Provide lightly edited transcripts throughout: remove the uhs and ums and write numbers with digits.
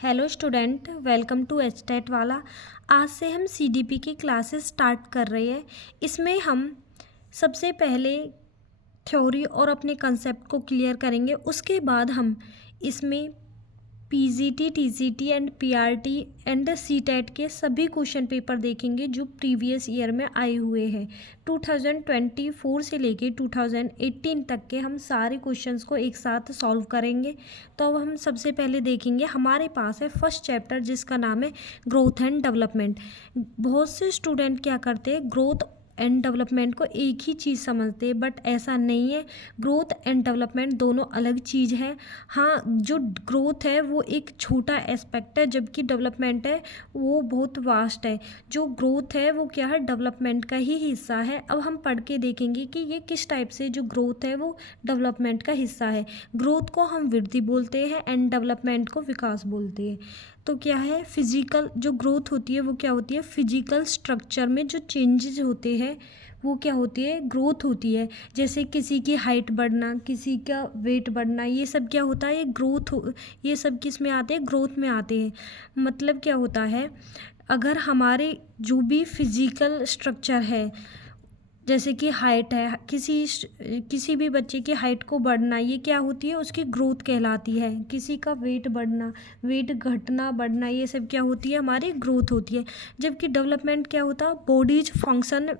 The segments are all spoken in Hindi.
Hello student, welcome to HTET वाला। आज से हम सीडीपी की क्लासेस स्टार्ट कर रहे हैं। इसमें हम सबसे पहले थ्योरी और अपने कंसेप्ट को क्लियर करेंगे। उसके बाद हम इसमें PGT, TGT and PRT and CTET के सभी क्वेश्चन पेपर देखेंगे जो प्रीवियस ईयर में आए हुए हैं। 2024 से लेके 2018 तक के हम सारे क्वेश्चंस को एक साथ सॉल्व करेंगे। तो अब हम सबसे पहले देखेंगे, हमारे पास है फर्स्ट चैप्टर जिसका नाम है ग्रोथ एंड डेवलपमेंट। बहुत से स्टूडेंट क्या करते हैं, ग्रोथ एंड डेवलपमेंट को एक ही चीज़ समझते हैं, बट ऐसा नहीं है। ग्रोथ एंड डेवलपमेंट दोनों अलग चीज़ है। हाँ, जो ग्रोथ है वो एक छोटा एस्पेक्ट है, जबकि डेवलपमेंट है वो बहुत वास्ट है। जो ग्रोथ है वो क्या है, डेवलपमेंट का ही हिस्सा है। अब हम पढ़ के देखेंगे कि ये किस टाइप से जो ग्रोथ है वो डेवलपमेंट का हिस्सा है। ग्रोथ को हम वृद्धि बोलते हैं एंड डेवलपमेंट को विकास बोलते हैं। तो क्या है, फिजिकल जो ग्रोथ होती है वो क्या होती है, फिजिकल स्ट्रक्चर में जो चेंजेस होते हैं वो क्या होती है, ग्रोथ होती है। जैसे किसी की हाइट बढ़ना, किसी का वेट बढ़ना, ये सब क्या होता है, ये ग्रोथ हो। ये सब किस में आते हैं, ग्रोथ में आते हैं। मतलब क्या होता है, अगर हमारे जो भी फिजिकल स्ट्रक्चर है, जैसे कि हाइट है, किसी भी बच्चे की हाइट को बढ़ना, ये क्या होती है, उसकी ग्रोथ कहलाती है। किसी का वेट बढ़ना, वेट घटना बढ़ना, ये सब क्या होती है, हमारी ग्रोथ होती है। जबकि डेवलपमेंट क्या होता है, bodies function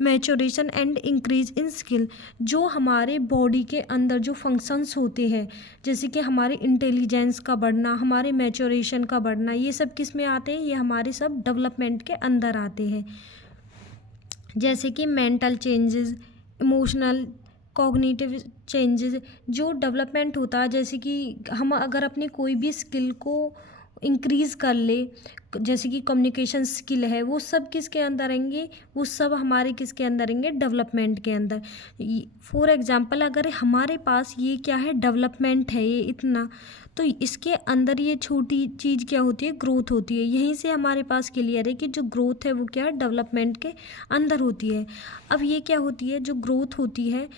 maturation and increase in skill. जो हमारे बॉडी के अंदर जो फंक्शंस होते हैं, जैसे कि हमारे इंटेलिजेंस का बढ़ना, हमारे मैच्योरेशन का बढ़ना, ये सब किस में आते हैं, ये हमारे सब डेवलपमेंट के अंदर आते हैं। जैसे कि mental changes, emotional, cognitive changes, जो डेवलपमेंट होता है। जैसे कि हम अगर अपनी कोई भी स्किल को इंक्रीज़ कर ले, जैसे कि कम्युनिकेशन स्किल है, वो सब किसके अंदर आएंगे, वो सब हमारे किसके अंदर आएंगे, डेवलपमेंट के अंदर। फॉर एग्जांपल, अगर हमारे पास ये क्या है, डेवलपमेंट है ये इतना, तो इसके अंदर ये छोटी चीज़ क्या होती है, ग्रोथ होती है। यहीं से हमारे पास क्लियर है कि जो ग्रोथ है वो क्या है, डेवलपमेंट के अंदर होती है। अब ये क्या होती है, जो ग्रोथ होती है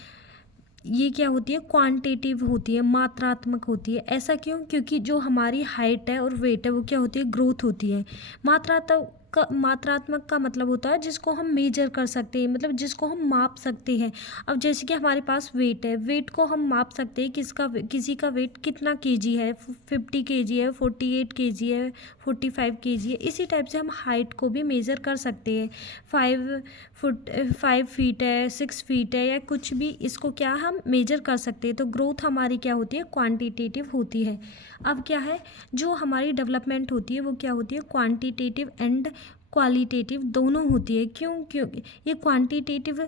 ये क्या होती है, क्वांटिटेटिव होती है, मात्रात्मक होती है। ऐसा क्यों, क्योंकि जो हमारी हाइट है और वेट है वो क्या होती है, ग्रोथ होती है। मात्रात्मक का मतलब होता है जिसको हम मेजर कर सकते हैं, मतलब जिसको हम माप सकते हैं। अब जैसे कि हमारे पास वेट है, वेट को हम माप सकते हैं, किसी का वेट कितना केजी है, 50 केजी है, 48 केजी है, 45 केजी है। इसी टाइप से हम हाइट को भी मेज़र कर सकते हैं। 5 फीट है, 6 फीट है, या कुछ भी, इसको क्या हम मेजर कर सकते हैं। तो ग्रोथ हमारी क्या होती है, क्वांटिटेटिव होती है। अब क्या है, जो हमारी डेवलपमेंट होती है वो क्या होती है, क्वांटिटेटिव एंड क्वालिटेटिव दोनों होती है। क्यों ये क्वांटिटेटिव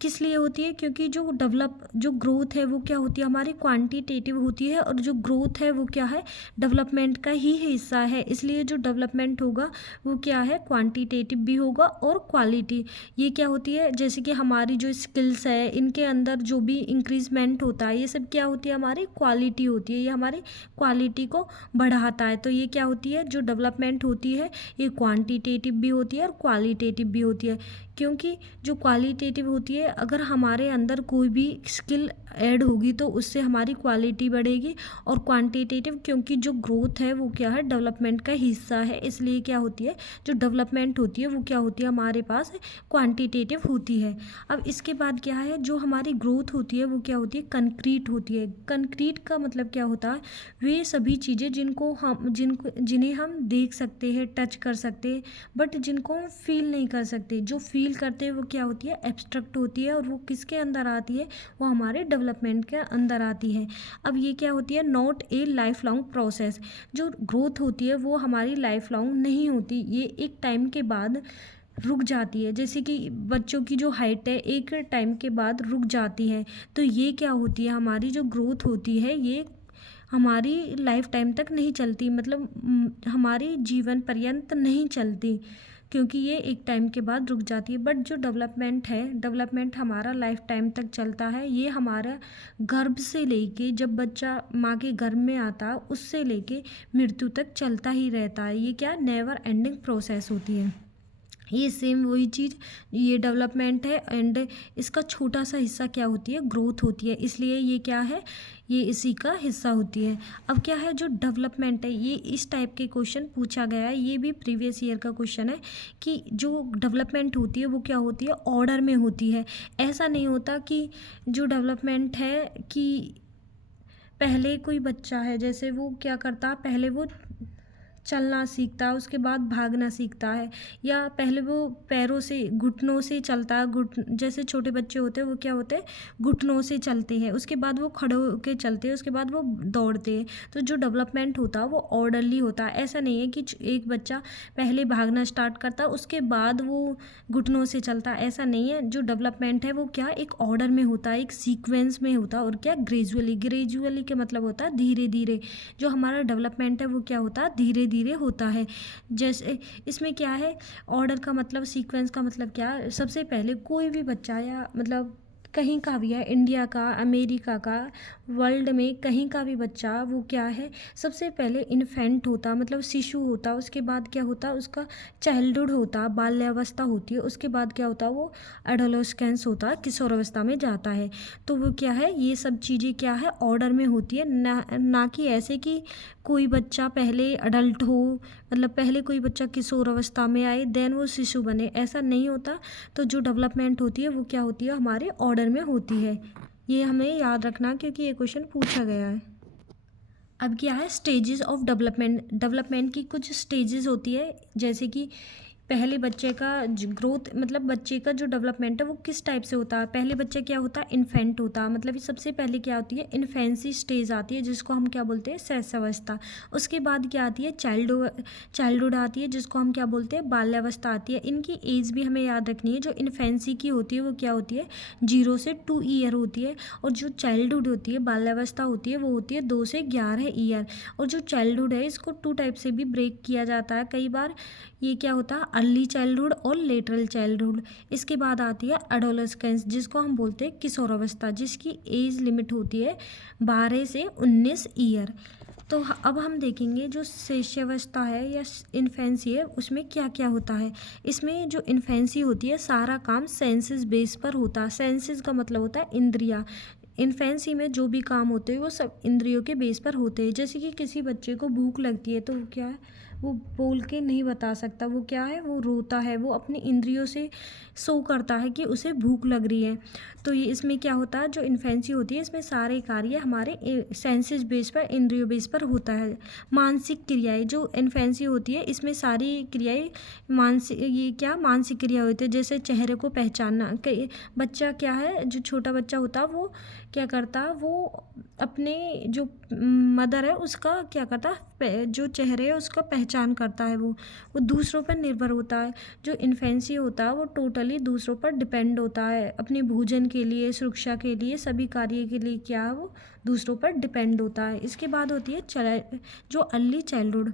किस लिए होती है, क्योंकि जो ग्रोथ है वो क्या होती है, हमारी क्वांटिटेटिव होती है, और जो ग्रोथ है वो क्या है, डेवलपमेंट का ही हिस्सा है। इसलिए जो डेवलपमेंट होगा वो क्या है, क्वांटिटेटिव भी होगा और क्वालिटी। ये क्या होती है, जैसे कि हमारी जो स्किल्स है, इनके अंदर जो भी इंक्रीजमेंट होता है, ये सब क्या होती है, हमारी क्वालिटी होती है। ये हमारी क्वालिटी को बढ़ाता है। तो ये क्या होती है, जो डेवलपमेंट होती है ये क्वांटिटेटिव भी होती है और क्वालिटेटिव भी होती है। क्योंकि जो क्वालिटेटिव होती है, अगर हमारे अंदर कोई भी स्किल ऐड होगी तो उससे हमारी क्वालिटी बढ़ेगी। और क्वांटिटेटिव, क्योंकि जो ग्रोथ है वो क्या है, डेवलपमेंट का हिस्सा है, इसलिए क्या होती है, जो डेवलपमेंट होती है वो क्या होती है, हमारे पास क्वांटिटेटिव होती है। अब इसके बाद क्या है, जो हमारी ग्रोथ होती है वो क्या होती है, कंक्रीट होती है। कंक्रीट का मतलब क्या होता है, वे सभी चीज़ें जिन्हें हम देख सकते हैं, टच कर सकते हैं, बट जिनको हम फील नहीं कर सकते। जो फील करते हैं वो क्या होती है, एब्स्ट्रैक्ट होती है, और वो किसके अंदर आती है, वो हमारे डेवलपमेंट के अंदर आती है। अब ये क्या होती है, not a life long process. जो ग्रोथ होती है वो हमारी लाइफ लॉन्ग नहीं होती, ये एक टाइम के बाद रुक जाती है। जैसे कि बच्चों की जो हाइट है एक टाइम के बाद रुक जाती है। तो ये क्या होती है, हमारी जो ग्रोथ होती है ये हमारी लाइफ टाइम तक नहीं चलती, मतलब हमारी जीवन पर्यंत नहीं चलती, क्योंकि ये एक टाइम के बाद रुक जाती है। बट जो डेवलपमेंट है, डेवलपमेंट हमारा लाइफ टाइम तक चलता है। ये हमारा गर्भ से लेके, जब बच्चा माँ के गर्भ में आता है उससे लेके मृत्यु तक चलता ही रहता है। ये क्या, नेवर एंडिंग प्रोसेस होती है। ये सेम वही चीज़, ये डेवलपमेंट है एंड इसका छोटा सा हिस्सा क्या होती है, ग्रोथ होती है, इसलिए ये क्या है, ये इसी का हिस्सा होती है। अब क्या है जो डेवलपमेंट है, ये इस टाइप के क्वेश्चन पूछा गया है, ये भी प्रीवियस ईयर का क्वेश्चन है कि जो डेवलपमेंट होती है वो क्या होती है, ऑर्डर में होती है। ऐसा नहीं होता कि जो डेवलपमेंट है कि पहले कोई बच्चा है जैसे वो क्या करता, पहले वो चलना सीखता है, उसके बाद भागना सीखता है, या पहले वो पैरों से घुटनों से चलता है, जैसे छोटे बच्चे होते हैं वो क्या होते हैं, घुटनों से चलते हैं, उसके बाद वो खड़े होके चलते हैं, उसके बाद वो दौड़ते हैं। तो जो डेवलपमेंट होता है वो ऑर्डरली होता है। ऐसा नहीं है कि एक बच्चा पहले भागना स्टार्ट करता है उसके बाद वो घुटनों से चलता है, ऐसा नहीं है। जो डेवलपमेंट है वो क्या एक ऑर्डर में होता है, एक सीक्वेंस में होता है, और क्या ग्रेजुअली, ग्रेजुअली का मतलब होता है धीरे धीरे। जो हमारा डेवलपमेंट है वो क्या होता है, धीरे धीरे होता है। जैसे इसमें क्या है, ऑर्डर का मतलब, सीक्वेंस का मतलब क्या है, सबसे पहले कोई भी बच्चा या मतलब कहीं का भी है, इंडिया का, अमेरिका का, वर्ल्ड में कहीं का भी बच्चा, वो क्या है, सबसे पहले इन्फेंट होता मतलब शिशु होता, उसके बाद क्या होता उसका चाइल्डहुड होता, बाल्यावस्था होती है, उसके बाद क्या होता वो एडोलेस्केंस होता, किशोरावस्था में जाता है। तो वो क्या है, ये सब चीज़ें क्या है ऑर्डर में होती है, ना कि ऐसे कि कोई बच्चा पहले अडल्ट हो, मतलब पहले कोई बच्चा किशोर अवस्था में आए देन वो शिशु बने, ऐसा नहीं होता। तो जो डेवलपमेंट होती है वो क्या होती है, हमारे ऑर्डर में होती है। ये हमें याद रखना क्योंकि ये क्वेश्चन पूछा गया है। अब क्या है, स्टेजेस ऑफ डेवलपमेंट, डेवलपमेंट की कुछ स्टेजेस होती है, जैसे कि पहले बच्चे का ग्रोथ, मतलब बच्चे का जो डेवलपमेंट है वो किस टाइप से होता है। पहले बच्चा क्या होता है, इन्फेंट होता है, मतलब सबसे पहले क्या होती है, इन्फेंसी स्टेज आती है जिसको हम क्या बोलते हैं, शैशवावस्था। उसके बाद क्या आती है, चाइल्डहुड आती है जिसको हम क्या बोलते हैं, बाल्यावस्था आती है। इनकी एज भी हमें याद रखनी है। जो इन्फेंसी की होती है वो क्या होती है, 0 से 2 ईयर होती है, और जो चाइल्डहुड होती है, बाल्यावस्था होती है, वो होती है 2 से 11 ईयर। और जो चाइल्डहुड है इसको 2 टाइप से भी ब्रेक किया जाता है कई बार। ये क्या होता है, अर्ली चाइल्डहुड और लेटरल चाइल्डहुड। इसके बाद आती है एडोलेस्केंस जिसको हम बोलते हैं किशोरावस्था, जिसकी एज लिमिट होती है 12 से 19 ईयर। तो अब हम देखेंगे जो शिशुअवस्था है या इन्फेंसी है उसमें क्या क्या होता है। इसमें जो इन्फेंसी होती है सारा काम सेंसेस बेस पर होता है। सेंसेस का मतलब होता है इंद्रियाँ। इन्फेंसी में जो भी काम होते हैं वो सब इंद्रियों के बेस पर होते हैं। जैसे कि किसी बच्चे को भूख लगती है तो वो क्या है, वो बोल के नहीं बता सकता, वो क्या है, वो रोता है, वो अपनी इंद्रियों से शो करता है कि उसे भूख लग रही है। तो ये इसमें क्या होता है, जो इन्फेंसी होती है इसमें सारे कार्य हमारे सेंसेस बेस पर, इंद्रियों बेस पर होता है। मानसिक क्रियाएं, जो इन्फेंसी होती है इसमें सारी क्रियाएं मानसिक, ये क्या मानसिक क्रिया होती है, जैसे चेहरे को पहचानना। कई बच्चा क्या है, जो छोटा बच्चा होता है वो क्या करता, वो अपने जो मदर है उसका क्या करता, जो चेहरे है उसका पहचान करता है, वो दूसरों पर निर्भर होता है। जो इन्फेंसी होता है वो टोटली दूसरों पर डिपेंड होता है, अपने भोजन के लिए, सुरक्षा के लिए, सभी कार्य के लिए क्या है वो दूसरों पर डिपेंड होता है। इसके बाद होती है जो अर्ली चाइल्डहुड।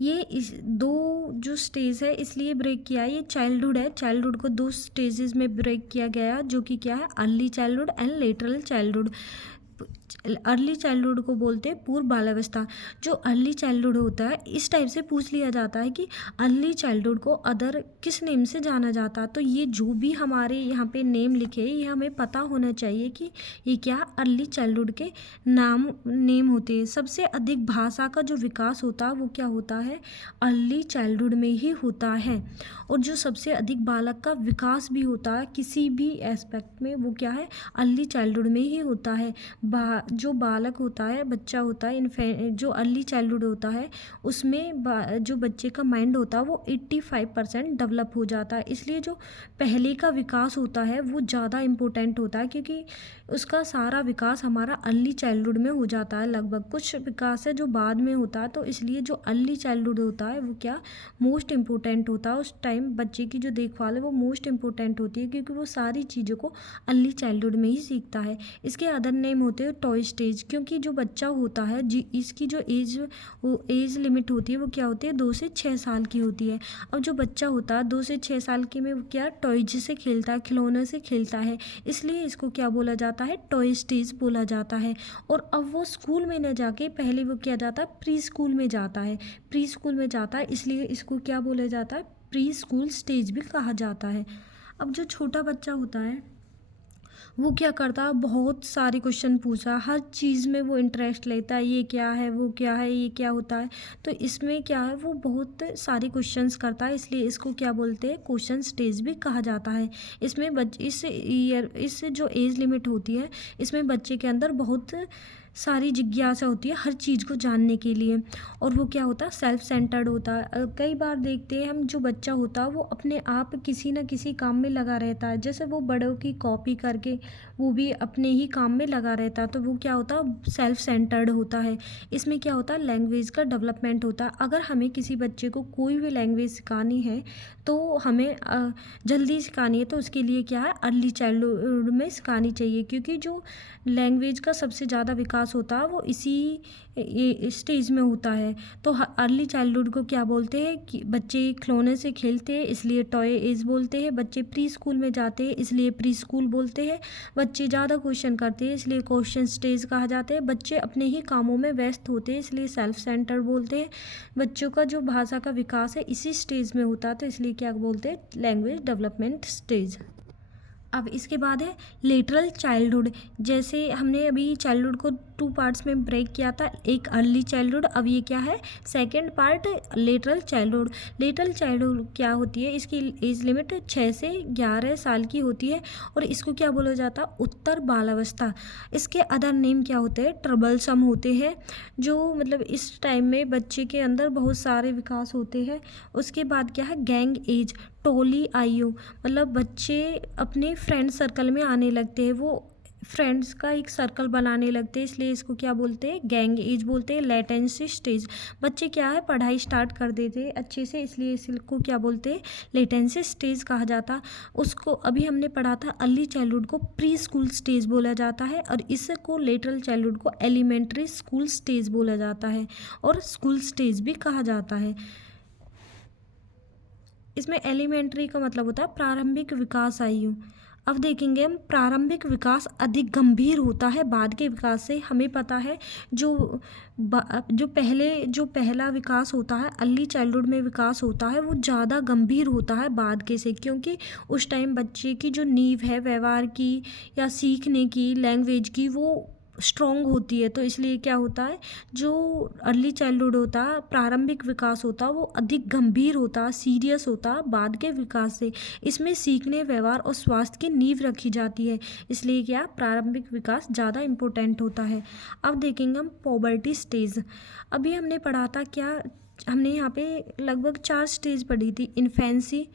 ये इस दो जो स्टेज है इसलिए ब्रेक किया है, ये चाइल्डहुड है, चाइल्डहुड को 2 स्टेजेस में ब्रेक किया गया है, जो कि क्या है, early childhood and lateral childhood. Early childhood को बोलते हैं पूर्व बाल्यावस्था। जो अर्ली चाइल्डहुड होता है इस टाइप से पूछ लिया जाता है कि अर्ली चाइल्डहुड को अदर किस नेम से जाना जाता है। तो ये जो भी हमारे यहाँ पे नेम लिखे ये हमें पता होना चाहिए कि ये क्या अर्ली चाइल्डहुड के नेम होते हैं। सबसे अधिक भाषा का जो विकास होता है वो क्या होता है, अर्ली चाइल्डहुड में ही होता है। और जो सबसे अधिक बालक का विकास भी होता है किसी भी एस्पेक्ट में वो क्या है, अर्ली चाइल्डहुड में ही होता है। जो बालक होता है, बच्चा होता है, जो अर्ली चाइल्डहुड होता है उसमें जो बच्चे का माइंड होता है वो 85% डेवलप हो जाता है। इसलिए जो पहले का विकास होता है वो ज़्यादा इम्पोर्टेंट होता है, क्योंकि उसका सारा विकास हमारा अर्ली चाइल्डहुड में हो जाता है। लगभग कुछ विकास है जो बाद में होता है, तो इसलिए जो अर्ली चाइल्डहुड होता है वो क्या मोस्ट इम्पोर्टेंट होता है। उस टाइम बच्चे की जो देखभाल है वो मोस्ट इम्पोर्टेंट होती है, क्योंकि वो सारी चीज़ों को अर्ली चाइल्डहुड में ही सीखता है। इसके अदर नेम होते हैं टॉय स्टेज, क्योंकि जो बच्चा होता है जी इसकी जो एज लिमिट होती है वो क्या होती है, 2 से 6 साल की होती है। अब जो बच्चा होता है 2 से 6 साल के में वो क्या टॉयज से खेलता है, खिलौने से खेलता है, इसलिए इसको क्या बोला जाता है, टॉय स्टेज बोला जाता है। और अब वो स्कूल में न जाके पहले वो क्या जाता है, प्री स्कूल में जाता है, प्री स्कूल में जाता है, इसलिए इसको क्या बोला जाता है, प्री स्कूल स्टेज भी कहा जाता है। अब जो छोटा बच्चा होता है वो क्या करता है, बहुत सारे क्वेश्चन पूछा, हर चीज़ में वो इंटरेस्ट लेता है, ये क्या है, वो क्या है, ये क्या होता है। तो इसमें क्या है, वो बहुत सारे क्वेश्चंस करता है, इसलिए इसको क्या बोलते हैं, क्वेश्चन स्टेज भी कहा जाता है। इसमें इस जो एज लिमिट होती है, इसमें बच्चे के अंदर बहुत सारी जिज्ञासा होती है हर चीज़ को जानने के लिए, और वो क्या होता है, सेल्फ सेंटर्ड होता है। कई बार देखते हैं हम, जो बच्चा होता है वो अपने आप किसी न किसी काम में लगा रहता है, जैसे वो बड़ों की कॉपी करके वो भी अपने ही काम में लगा रहता है, तो वो क्या होता है, सेल्फ सेंटर्ड होता है। इसमें क्या होता है, लैंग्वेज का डेवलपमेंट होता है। अगर हमें किसी बच्चे को कोई भी लैंग्वेज सिखानी है तो हमें जल्दी सिखानी है, तो उसके लिए क्या है, अर्ली चाइल्डहुड में सिखानी चाहिए, क्योंकि जो लैंग्वेज का सबसे ज़्यादा विकास होता है वो इसी स्टेज में होता है। तो अर्ली चाइल्डहुड को क्या बोलते हैं कि बच्चे खिलौने से खेलते हैं, इसलिए टॉय एज बोलते हैं। बच्चे प्री स्कूल में जाते हैं, इसलिए प्री स्कूल बोलते हैं। बच्चे ज़्यादा क्वेश्चन करते हैं, इसलिए क्वेश्चन स्टेज कहा जाता है। बच्चे अपने ही कामों में व्यस्त होते हैं, इसलिए सेल्फ सेंटर बोलते हैं। बच्चों का जो भाषा का विकास है इसी स्टेज में होता है, तो इसलिए क्या बोलते हैं, लैंग्वेज डेवलपमेंट स्टेज। अब इसके बाद है लेटरल चाइल्डहुड। जैसे हमने अभी चाइल्डहुड को 2 पार्ट्स में ब्रेक किया था, एक अर्ली चाइल्डहुड, अब ये क्या है, second part lateral childhood. Lateral childhood क्या होती है, इसकी एज लिमिट 6 से 11 साल की होती है, और इसको क्या बोला जाता है, उत्तर बालावस्था। इसके अदर नेम क्या होते हैं, ट्रबलसम होते हैं, जो मतलब इस टाइम में बच्चे के अंदर बहुत सारे विकास होते हैं। उसके बाद क्या है, गैंग एज, टोली आयु, मतलब बच्चे अपने फ्रेंड सर्कल में आने लगते हैं, वो फ्रेंड्स का एक सर्कल बनाने लगते हैं, इसलिए इसको क्या बोलते हैं, गैंग एज बोलते हैं। लेटेंसी स्टेज, बच्चे क्या है, पढ़ाई स्टार्ट कर देते हैं अच्छे से, इसलिए इसको क्या बोलते हैं, लेटेंसी स्टेज कहा जाता। उसको अभी हमने पढ़ा था, अर्ली चाइल्डहुड को प्री स्कूल स्टेज बोला जाता है, और इसको लेटरल चाइल्डहुड को एलिमेंट्री स्कूल स्टेज बोला जाता है, और स्कूल स्टेज भी कहा जाता है। इसमें एलिमेंट्री का मतलब होता है प्रारंभिक विकास आयु। अब देखेंगे हम, प्रारंभिक विकास अधिक गंभीर होता है बाद के विकास से। हमें पता है जो पहला विकास होता है, अर्ली चाइल्डहुड में विकास होता है, वो ज़्यादा गंभीर होता है बाद के से, क्योंकि उस टाइम बच्चे की जो नींव है व्यवहार की या सीखने की, लैंग्वेज की, वो स्ट्रॉन्ग होती है। तो इसलिए क्या होता है, जो अर्ली चाइल्डहुड होता है, प्रारंभिक विकास होता है, वो अधिक गंभीर होता है, सीरियस होता है बाद के विकास से। इसमें सीखने, व्यवहार और स्वास्थ्य की नींव रखी जाती है, इसलिए क्या, प्रारंभिक विकास ज़्यादा इम्पोर्टेंट होता है। अब देखेंगे हम पॉवर्टी स्टेज। अभी हमने पढ़ा था क्या, हमने यहाँ पे लगभग 4 स्टेज पढ़ी थी, infancy,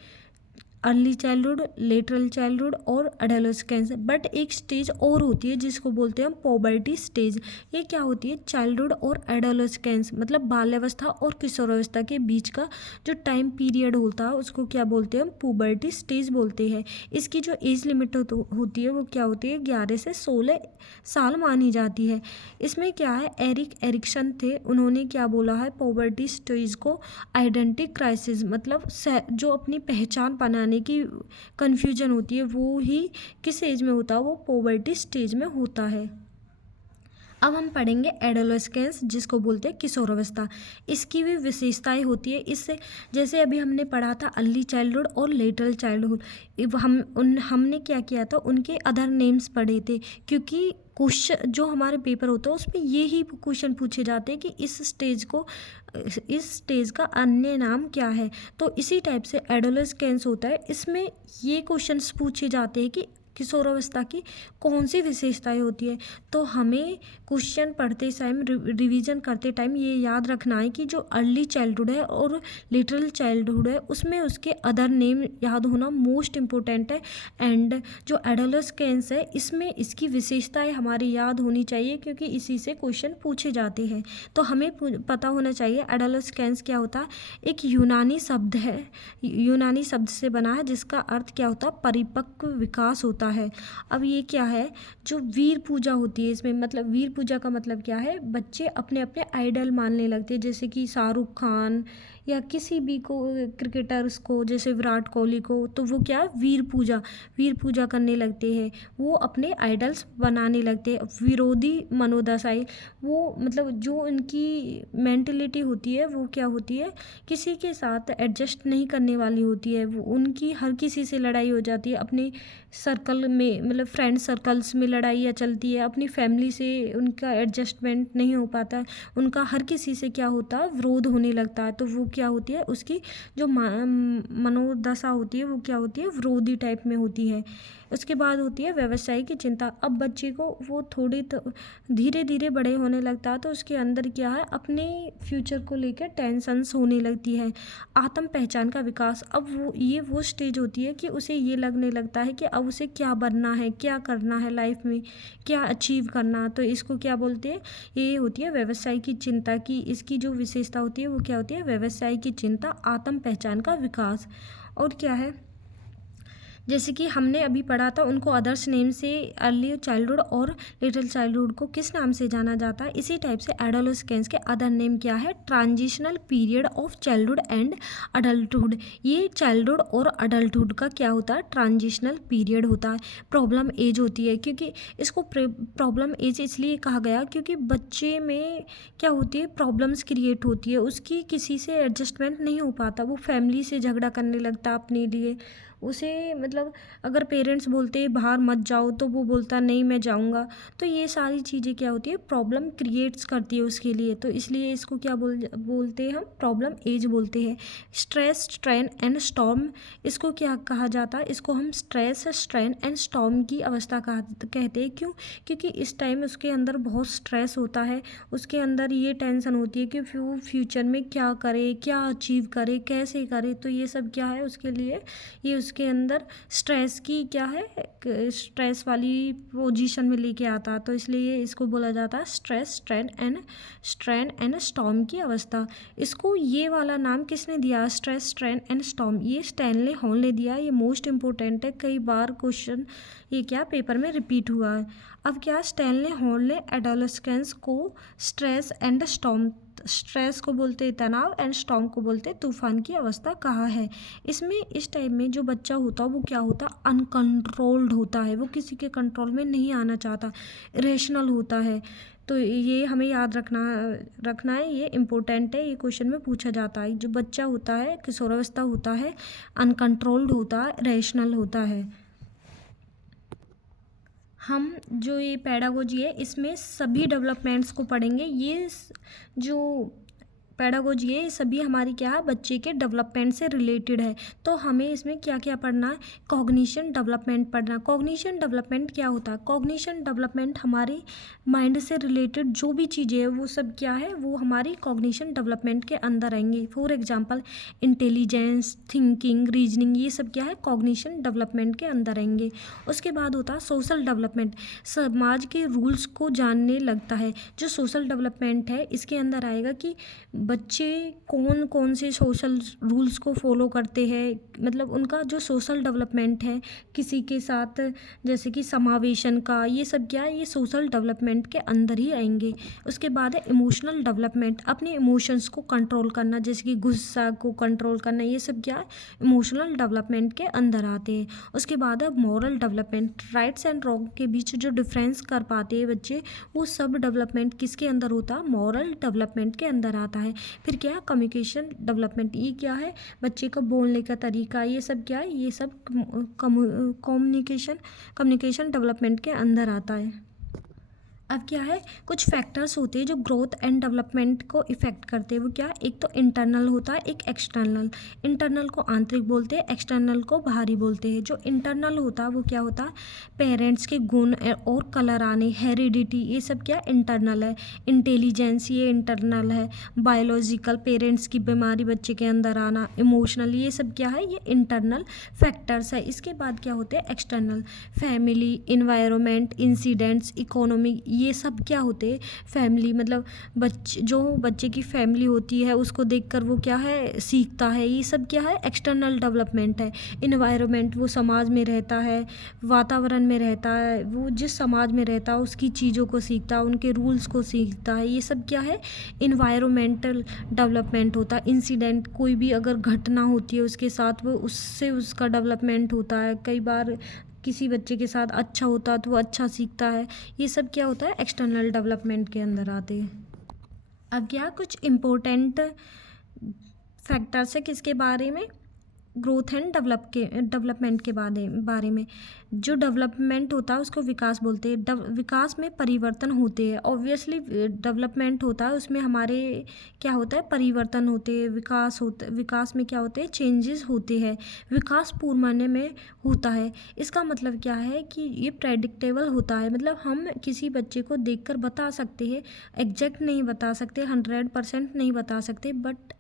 early childhood, lateral childhood और एडोलेस्केंस। बट एक स्टेज और होती है जिसको बोलते हैं हम पॉवर्टी स्टेज। ये क्या होती है, चाइल्डहुड और एडोलेस्केंस, मतलब बाल्यावस्था और किशोरावस्था के बीच का जो टाइम पीरियड होता है उसको क्या बोलते हैं हम, पुबर्टी स्टेज बोलते हैं। इसकी जो एज लिमिट होती है वो क्या होती है, 11 से 16 साल मानी जाती है। इसमें क्या है, एरिक एरिक्सन थे, उन्होंने क्या बोला है, पॉवर्टी स्टेज को आइडेंटिटी क्राइसिस, मतलब जो अपनी पहचान बनाने की कन्फ्यूजन होती है वो ही किस एज में होता है, वो पॉवर्टी स्टेज में होता है। अब हम पढ़ेंगे एडोलेस्केंस, जिसको बोलते हैं किशोरावस्था। इसकी भी विशेषताएं होती है, इससे जैसे अभी हमने पढ़ा था अर्ली चाइल्डहुड और लेटरल चाइल्डहुड, हमने क्या किया था, उनके अदर नेम्स पढ़े थे, क्योंकि क्वेश्चन जो हमारे पेपर होता है उसमें ये ही क्वेश्चन पूछे जाते हैं कि इस स्टेज का अन्य नाम क्या है। तो इसी टाइप से एडोलेस्केंस होता है, इसमें ये क्वेश्चंस पूछे जाते हैं कि किशोरावस्था की कौन सी विशेषताएं होती है। तो हमें क्वेश्चन पढ़ते टाइम, रिवीजन करते टाइम ये याद रखना है कि जो अर्ली चाइल्डहुड है और लिटरल चाइल्डहुड है उसमें उसके अदर नेम याद होना मोस्ट इम्पोर्टेंट है। एंड जो एडोलेस्केंस है इसमें इसकी विशेषताएं हमारी याद होनी चाहिए, क्योंकि इसी से क्वेश्चन पूछे जाते हैं। तो हमें पता होना चाहिए एडोलेस्केंस क्या होता है। एक यूनानी शब्द है, यूनानी शब्द से बना है, जिसका अर्थ क्या होता है, परिपक्व विकास होता है। अब ये क्या है, जो वीर पूजा होती है इसमें, मतलब वीर पूजा का मतलब क्या है, बच्चे अपने अपने आइडल मानने लगते हैं, जैसे कि शाहरुख खान या किसी भी को क्रिकेटर्स को जैसे विराट कोहली को, तो वो क्या वीर पूजा करने लगते हैं, वो अपने आइडल्स बनाने लगते हैं। विरोधी मनोदशाएं, वो मतलब जो उनकी मेंटलिटी होती है वो क्या होती है, किसी के साथ एडजस्ट नहीं करने वाली होती है। वो उनकी हर किसी से लड़ाई हो जाती है, अपने सर्कल में मतलब फ्रेंड सर्कल्स में लड़ाइयाँ चलती है, अपनी फैमिली से उनका एडजस्टमेंट नहीं हो पाता है, उनका हर किसी से क्या होता है, विरोध होने लगता है। तो वो क्या होती है, उसकी जो मनोदशा होती है वो क्या होती है, विरोधी टाइप में होती है। उसके बाद होती है व्यवसाय की चिंता। अब बच्चे को वो थोड़ी तो धीरे धीरे बड़े होने लगता है, तो उसके अंदर क्या है, अपने फ्यूचर को लेकर टेंशन्स होने लगती है। आत्म पहचान का विकास, अब वो स्टेज होती है कि उसे ये लगने लगता है कि अब उसे क्या बनना है, क्या करना है लाइफ में, क्या अचीव करना। तो इसको क्या बोलते हैं, ये होती है व्यवसाय की चिंता की। इसकी जो विशेषता होती है वो क्या होती है, व्यवसाय की चिंता, आत्म पहचान का विकास। और क्या है, जैसे कि हमने अभी पढ़ा था, उनको अदर्स नेम से अर्ली चाइल्डहुड और लिटिल चाइल्डहुड को किस नाम से जाना जाता है। इसी टाइप से एडोलेस्केंस के अदर नेम क्या है, transitional period of childhood and adulthood. ये चाइल्डहुड और अडल्टहुड का क्या होता है, ट्रांजिशनल पीरियड होता है। प्रॉब्लम एज होती है, क्योंकि इसको प्रॉब्लम एज इसलिए कहा गया क्योंकि बच्चे में क्या होती है, प्रॉब्लम्स क्रिएट होती है, उसकी किसी से एडजस्टमेंट नहीं हो पाता, वो फैमिली से झगड़ा करने लगता अपने लिए। उसे मतलब अगर पेरेंट्स बोलते हैं बाहर मत जाओ, तो वो बोलता नहीं मैं जाऊंगा। तो ये सारी चीज़ें क्या होती है, प्रॉब्लम क्रिएट्स करती है उसके लिए। तो इसलिए इसको क्या बोलते हैं हम, प्रॉब्लम एज बोलते हैं। स्ट्रेस, स्ट्रेन एंड स्टॉर्म, इसको क्या कहा जाता है, इसको हम स्ट्रेस, स्ट्रेन एंड स्टॉर्म की अवस्था कहते हैं। क्यों, क्योंकि इस टाइम उसके अंदर बहुत स्ट्रेस होता है, उसके अंदर ये टेंशन होती है कि वो फ्यूचर में क्या करे, क्या अचीव करे, कैसे करे। तो ये सब क्या है उसके लिए, ये उसके अंदर स्ट्रेस की क्या है, स्ट्रेस वाली पोजीशन में लेके आता। तो इसलिए इसको बोला जाता है स्ट्रेस, स्ट्रेन एंड स्टॉर्म की अवस्था। इसको ये वाला नाम किसने दिया, स्ट्रेस, स्ट्रेन एंड स्टॉर्म, ये स्टैनले हॉल ने दिया। ये मोस्ट इंपॉर्टेंट है, कई बार क्वेश्चन ये क्या पेपर में रिपीट हुआ है। अब क्या, स्टैनले हॉल ने एडोलेस्केंस को स्ट्रेस एंड स्टॉर्म, स्ट्रेस को बोलते तनाव एंड स्टॉर्म को बोलते तूफान की अवस्था कहा है। इसमें इस टाइम में जो बच्चा होता है वो क्या होता, अनकंट्रोल्ड होता है, वो किसी के कंट्रोल में नहीं आना चाहता, इरेशनल होता है। तो ये हमें याद रखना है, ये इम्पोर्टेंट है, ये क्वेश्चन में पूछा जाता है। जो बच्चा होता है, किशोरावस्था होता है, अनकंट्रोल्ड होता है, इरेशनल होता है। हम जो ये पेडागोजी है इसमें सभी डेवलपमेंट्स को पढ़ेंगे। ये जो पेडागोजी है ये सभी हमारी क्या है, बच्चे के डेवलपमेंट से रिलेटेड है। तो हमें इसमें क्या क्या पढ़ना है, कॉग्निशन डेवलपमेंट पढ़ना। कॉग्निशन डेवलपमेंट क्या होता है, कॉग्निशन डेवलपमेंट हमारी माइंड से रिलेटेड जो भी चीज़ें हैं वो सब क्या है, वो हमारी कॉग्निशन डेवलपमेंट के अंदर आएंगे। For example intelligence, thinking, reasoning, ये सब क्या है, कॉग्निशन डेवलपमेंट के अंदर आएंगे। उसके बाद होता है सोशल डेवलपमेंट, समाज के रूल्स को जानने लगता है। जो सोशल डेवलपमेंट है इसके अंदर आएगा कि बच्चे कौन कौन से सोशल रूल्स को फॉलो करते हैं, मतलब उनका जो सोशल डेवलपमेंट है किसी के साथ, जैसे कि समावेशन का, ये सब क्या है, ये सोशल डेवलपमेंट के अंदर ही आएंगे। उसके बाद है इमोशनल डेवलपमेंट, अपने इमोशंस को कंट्रोल करना, जैसे कि गुस्सा को कंट्रोल करना, ये सब क्या है, इमोशनल डेवलपमेंट के अंदर आते हैं। उसके बाद है moral development, rights and wrong के बीच जो डिफरेंस कर पाते हैं बच्चे, वो सब डेवलपमेंट किसके अंदर होता है, मॉरल डेवलपमेंट के अंदर आता है। फिर क्या है, कम्युनिकेशन डेवलपमेंट, ये क्या है, बच्चे का बोलने का तरीका, ये सब क्या है, ये सब कम्युनिकेशन डेवलपमेंट के अंदर आता है। अब क्या है, कुछ फैक्टर्स होते हैं जो ग्रोथ एंड डेवलपमेंट को इफ़ेक्ट करते हैं। वो क्या, एक तो इंटरनल होता है, एक एक्सटर्नल। इंटरनल को आंतरिक बोलते हैं, एक्सटर्नल को बाहरी बोलते हैं। जो इंटरनल होता है वो क्या होता है, पेरेंट्स के गुण और कलर आने, हेरिडिटी, ये सब क्या इंटरनल है। इंटेलिजेंस, ये इंटरनल है। बायोलॉजिकल, पेरेंट्स की बीमारी बच्चे के अंदर आना। इमोशनल, ये सब क्या है, ये इंटरनल फैक्टर्स है। इसके बाद क्या होते हैं, external, family, environment, incidents, economic, ये सब क्या होते हैं, फैमिली मतलब जो बच्चे की फैमिली होती है उसको देखकर वो क्या है सीखता है। ये सब क्या है, एक्सटर्नल डेवलपमेंट है। इन्वायरमेंट, वो समाज में रहता है, वातावरण में रहता है, वो जिस समाज में रहता है उसकी चीज़ों को सीखता है, उनके रूल्स को सीखता है। ये सब क्या है, इन्वायरमेंटल डेवलपमेंट होता है। इंसिडेंट, कोई भी अगर घटना होती है उसके साथ, वो उससे उसका डेवलपमेंट होता है। कई बार किसी बच्चे के साथ अच्छा होता है तो वो अच्छा सीखता है। ये सब क्या होता है, एक्सटर्नल डेवलपमेंट के अंदर आते हैं। अब क्या कुछ इम्पोर्टेंट फैक्टर्स है किसके बारे में, ग्रोथ एंड डेवलपमेंट के बारे में। जो डेवलपमेंट होता है उसको विकास बोलते हैं। विकास में परिवर्तन होते हैं। ऑब्वियसली डेवलपमेंट होता है उसमें हमारे क्या होता है, परिवर्तन होते हैं। विकास में क्या होते हैं, चेंजेस होते हैं। विकास पूर्वान्वय में होता है। इसका मतलब क्या है कि ये प्रेडिक्टेबल होता है। मतलब हम किसी बच्चे को देखकर बता सकते हैं, एग्जैक्ट नहीं बता सकते, 100% नहीं बता सकते, बट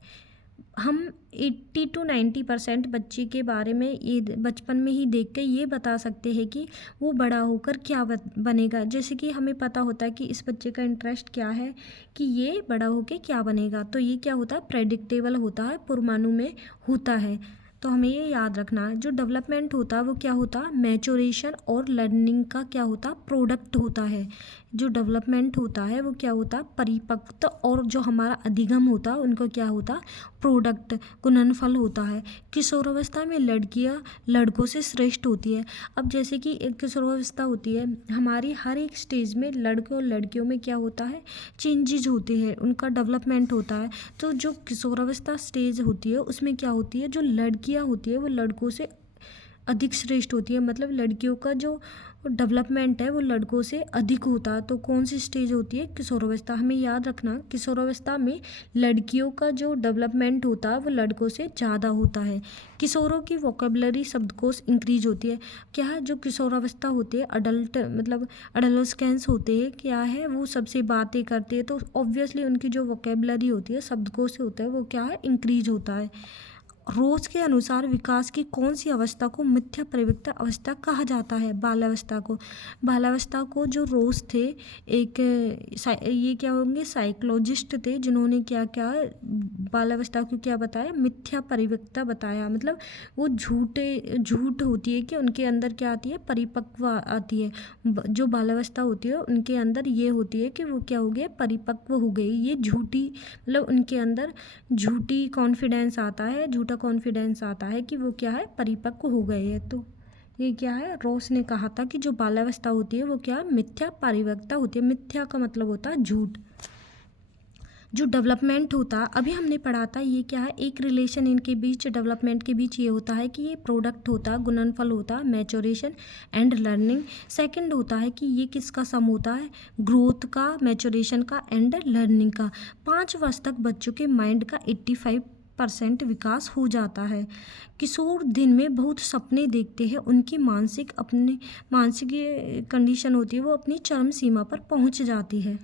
हम 80 to 90% बच्चे के बारे में ये बचपन में ही देख के ये बता सकते हैं कि वो बड़ा होकर क्या बनेगा। जैसे कि हमें पता होता है कि इस बच्चे का इंटरेस्ट क्या है, कि ये बड़ा होकर क्या बनेगा। तो ये क्या होता है, प्रेडिक्टेबल होता है, पूर्वानुमान में होता है। तो हमें ये याद रखना है। जो डेवलपमेंट होता है वो क्या होता है, मैच्योरेशन और लर्निंग का क्या होता है, प्रोडक्ट होता है। जो डेवलपमेंट होता है वो क्या होता है, परिपक्वता और जो हमारा अधिगम होता है उनको क्या होता है, प्रोडक्ट, गुणनफल होता है। किशोरावस्था में लड़कियां लड़कों से श्रेष्ठ होती है। अब जैसे कि एक किशोरावस्था होती है, हमारी हर एक स्टेज में लड़के और लड़कियों में क्या होता है, चेंजेज होते हैं, उनका डेवलपमेंट होता है। तो जो किशोरावस्था स्टेज होती है उसमें क्या होती है, जो लड़कियां होती है वो लड़कों से अधिक श्रेष्ठ होती है। मतलब लड़कियों का जो डेवलपमेंट है वो लड़कों से अधिक होता है। तो कौन सी स्टेज होती है, किशोरावस्था। हमें याद रखना, किशोरावस्था में लड़कियों का जो डेवलपमेंट होता है वो लड़कों से ज़्यादा होता है। किशोरों की वोकेबलरी, शब्दकोश इंक्रीज होती है। क्या है, जो किशोरावस्था होती है, अडल्ट मतलब अडोलेसेंस होते हैं, क्या है वो सबसे बातें करते हैं, तो ऑब्वियसली उनकी जो वोकेबलरी होती है, शब्दकोश होता है, वो क्या है, इंक्रीज होता है। रोज के अनुसार विकास की कौन सी अवस्था को मिथ्या परिपक्वता अवस्था कहा जाता है, बाल्यावस्था को। बाल्यावस्था को जो रोज थे, एक ये क्या होंगे, साइकोलॉजिस्ट थे, जिन्होंने क्या क्या बाल्यावस्था को क्या बताया, मिथ्या परिपक्वता बताया। मतलब वो झूठ होती है कि उनके अंदर क्या आती है, परिपक्व आती है। जो बाल्यावस्था होती है उनके अंदर ये होती है कि वो क्या हो गया, परिपक्व हो गई। ये झूठी, मतलब उनके अंदर झूठी कॉन्फिडेंस आता है, झूठा कॉन्फिडेंस आता है कि वो क्या है, परिपक्व हो गए हैं। तो ये क्या है, रॉस ने कहा था कि जो बाल्यावस्था होती है वो क्या है, मिथ्या परिपक्वता होती है। मिथ्या का मतलब होता है झूठ। जो डेवलपमेंट होता है, अभी हमने पढ़ा था, ये क्या है, एक रिलेशन इनके बीच, डेवलपमेंट के बीच ये होता है कि ये प्रोडक्ट होता है, गुणनफल होता है, मैच्योरेशन एंड लर्निंग। सेकंड होता है कि ये किसका सम होता है, ग्रोथ का, मैच्योरेशन का एंड लर्निंग का। 5 वर्ष तक बच्चों के माइंड का 85% विकास हो जाता है। किशोर दिन में बहुत सपने देखते हैं, उनकी मानसिक कंडीशन होती है वो अपनी चरम सीमा पर पहुंच जाती है।